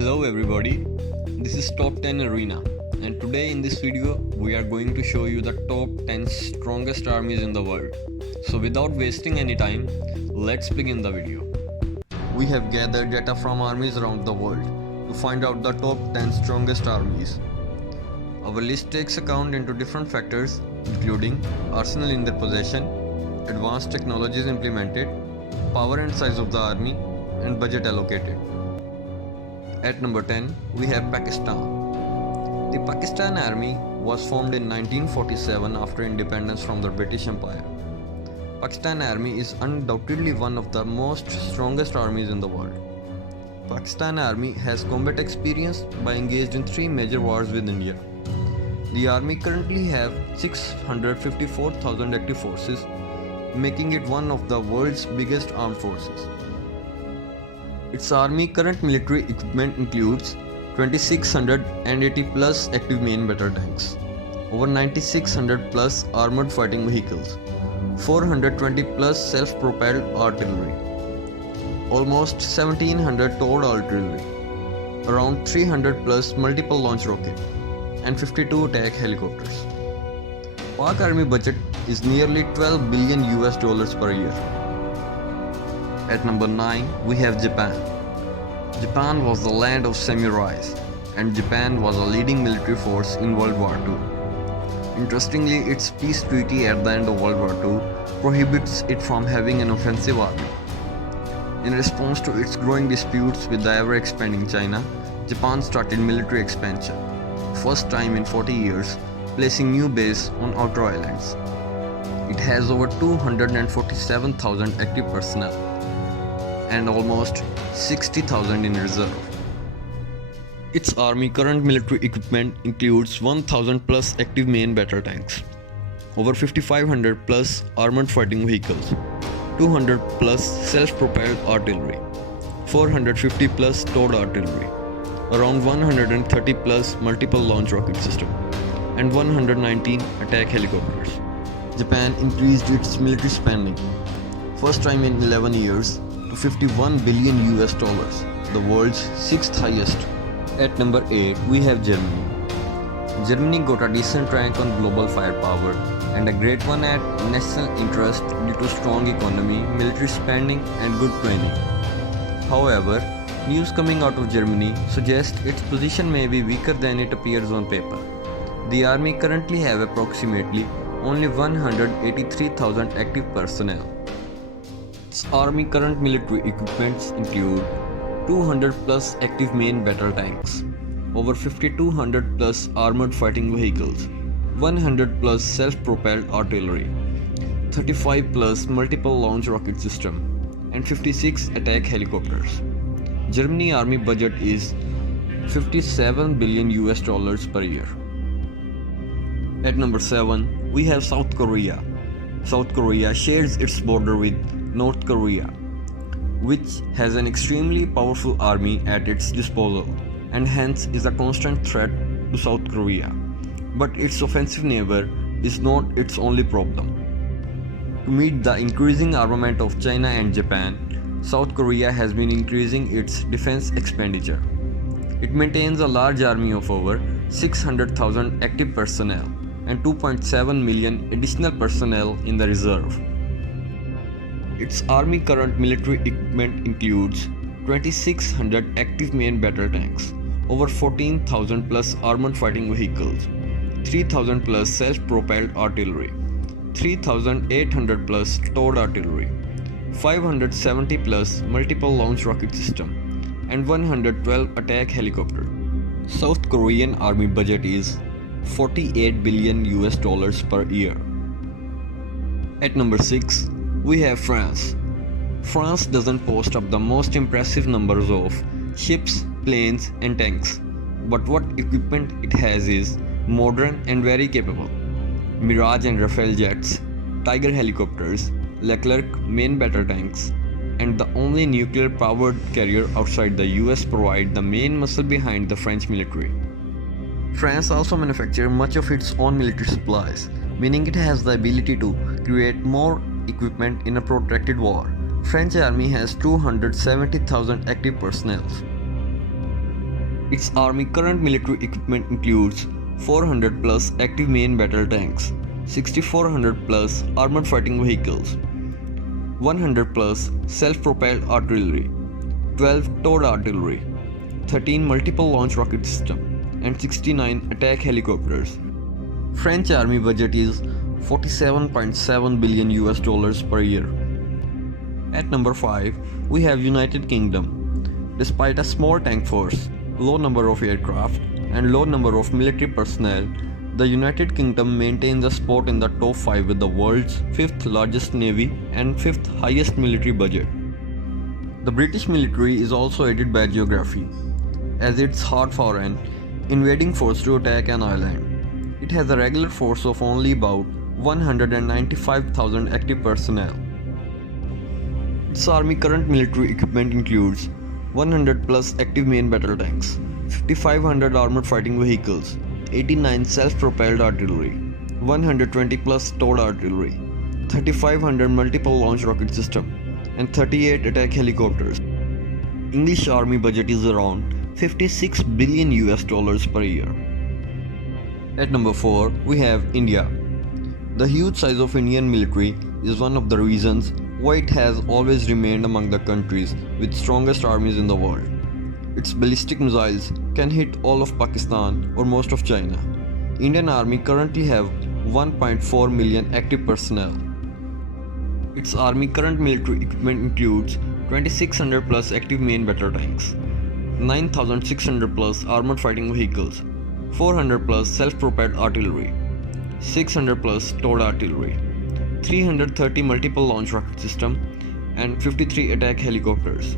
Hello everybody, this is Top 10 Arena, and today in this video we are going to show you the top 10 strongest armies in the world. So without wasting any time, let's begin the video. We have gathered data from armies around the world to find out the top 10 strongest armies. Our list takes account into different factors including arsenal in their possession, advanced technologies implemented, power and size of the army, and budget allocated. At number 10, we have Pakistan. The Pakistan Army was formed in 1947 after independence from the British Empire. Pakistan Army is undoubtedly one of the most strongest armies in the world. Pakistan Army has combat experience by engaged in 3 major wars with India. The army currently have 654,000 active forces, making it one of the world's biggest armed forces. Its army current military equipment includes 2680 plus active main battle tanks, over 9600 plus armored fighting vehicles, 420 plus self-propelled artillery, almost 1700 towed artillery, around 300 plus multiple launch rockets, and 52 attack helicopters. Pak army budget is nearly $12 billion per year. At number 9, we have Japan. Japan was the land of samurais, and Japan was a leading military force in World War II. Interestingly, its peace treaty at the end of World War II prohibits it from having an offensive army. In response to its growing disputes with the ever-expanding China, Japan started military expansion, first time in 40 years, placing new base on outer islands. It has over 247,000 active personnel and almost 60,000 in reserve. Its army current military equipment includes 1,000 plus active main battle tanks, over 5,500 plus armored fighting vehicles, 200 plus self-propelled artillery, 450 plus towed artillery, around 130 plus multiple launch rocket system, and 119 attack helicopters. Japan increased its military spending, first time in 11 years, to $51 billion, the world's 6th highest. At number 8, we have Germany. Germany got a decent rank on global firepower and a great one at national interest due to strong economy, military spending, and good training. However, news coming out of Germany suggests its position may be weaker than it appears on paper. The army currently have approximately only 183,000 active personnel. Its army current military equipments include 200 plus active main battle tanks, over 5,200 plus armored fighting vehicles, 100 plus self-propelled artillery, 35 plus multiple launch rocket system, and 56 attack helicopters. Germany army budget is $57 billion per year. At number 7, we have South Korea. South Korea shares its border with North Korea, which has an extremely powerful army at its disposal and hence is a constant threat to South Korea. But its offensive neighbor is not its only problem. To meet the increasing armament of China and Japan, South Korea has been increasing its defense expenditure. It maintains a large army of over 600,000 active personnel and 2.7 million additional personnel in the reserve. Its army current military equipment includes 2,600 active main battle tanks, over 14,000 plus armored fighting vehicles, 3,000 plus self-propelled artillery, 3,800 plus towed artillery, 570 plus multiple launch rocket system, and 112 attack helicopters. South Korean army budget is $48 billion per year. At number 6, we have France. France doesn't post up the most impressive numbers of ships, planes, and tanks, but what equipment it has is modern and very capable. Mirage and Rafale jets, Tiger helicopters, Leclerc main battle tanks, and the only nuclear-powered carrier outside the US provide the main muscle behind the French military. France also manufactures much of its own military supplies, meaning it has the ability to create more equipment in a protracted war. French army has 270,000 active personnel. Its army current military equipment includes 400 plus active main battle tanks, 6400 plus armored fighting vehicles, 100 plus self-propelled artillery, 12 towed artillery, 13 multiple launch rocket system, and 69 attack helicopters. French army budget is 47.7 billion US dollars per year. At number 5, we have United Kingdom. Despite a small tank force, low number of aircraft, and low number of military personnel, the United Kingdom maintains a spot in the top 5 with the world's 5th largest navy and 5th highest military budget. The British military is also aided by geography, as it's hard for an invading force to attack an island. It has a regular force of only about 195,000 active personnel. Its army current military equipment includes 100 plus active main battle tanks, 5,500 armored fighting vehicles, 89 self-propelled artillery, 120 plus towed artillery, 3,500 multiple launch rocket system, and 38 attack helicopters. English army budget is around 56 billion US dollars per year. At number 4, we have India. The huge size of Indian military is one of the reasons why it has always remained among the countries with strongest armies in the world. Its ballistic missiles can hit all of Pakistan or most of China. Indian Army currently have 1.4 million active personnel. Its army current military equipment includes 2,600 plus active main battle tanks, 9,600 plus armored fighting vehicles, 400 plus self-propelled artillery, 600 plus towed artillery, 330 multiple launch rocket system, and 53 attack helicopters.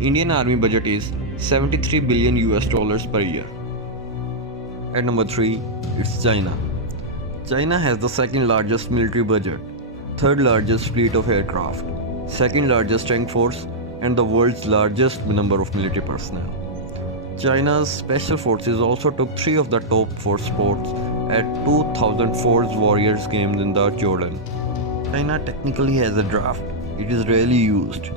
Indian Army budget is 73 billion US dollars per year. At number 3, it's China. China has the second largest military budget, third largest fleet of aircraft, second largest tank force, and the world's largest number of military personnel. China's special forces also took 3 of the top 4 spots at 2004 Warriors Games in the Jordan. China technically has a draft. It is rarely used.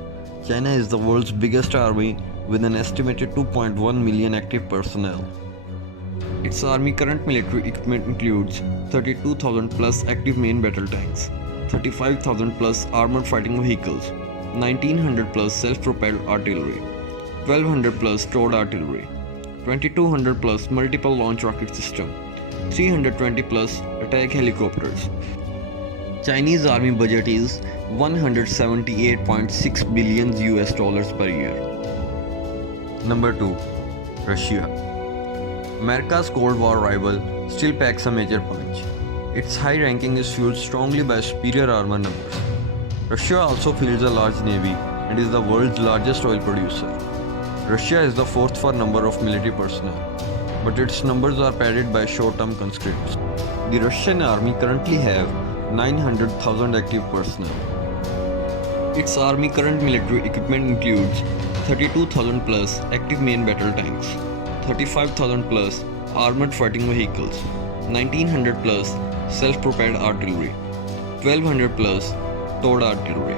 China is the world's biggest army with an estimated 2.1 million active personnel. Its army current military equipment includes 32,000 plus active main battle tanks, 35,000 plus armored fighting vehicles, 1,900 plus self-propelled artillery, 1,200 plus towed artillery, 2,200 plus multiple launch rocket system, 320 plus attack helicopters. Chinese army budget is 178.6 billion US dollars per year. Number 2, Russia. America's Cold War rival still packs a major punch. Its high ranking is fueled strongly by superior armor numbers. Russia also fields a large navy and is the world's largest oil producer. Russia is the 4th for number of military personnel, but its numbers are padded by short-term conscripts. The Russian army currently have 900,000 active personnel. Its army current military equipment includes 32,000 plus active main battle tanks, 35,000 plus armored fighting vehicles, 1,900 plus self-propelled artillery, 1,200 plus towed artillery,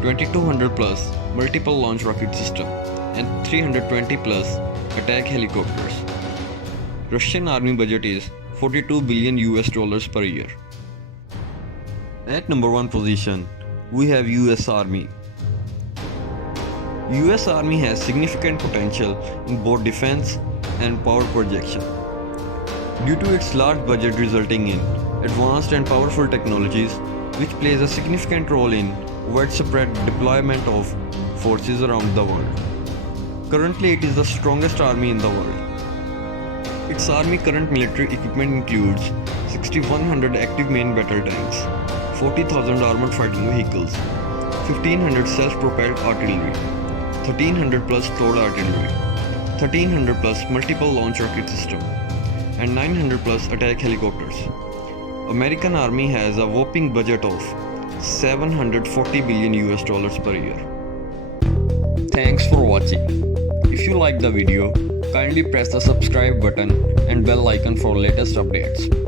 2,200 plus multiple launch rocket system, and 320 plus attack helicopters. Russian army budget is 42 billion US dollars per year. At number 1 position, we have US Army. US Army has significant potential in both defense and power projection. Due to its large budget resulting in advanced and powerful technologies, which plays a significant role in widespread deployment of forces around the world. Currently, it is the strongest army in the world. Its army current military equipment includes 6,100 active main battle tanks, 40,000 armored fighting vehicles, 1,500 self-propelled artillery, 1,300 plus towed artillery, 1,300 plus multiple launch rocket system, and 900 plus attack helicopters. American Army has a whopping budget of 740 billion US dollars per year. Thanks for watching. If you liked the video, kindly press the subscribe button and bell icon for latest updates.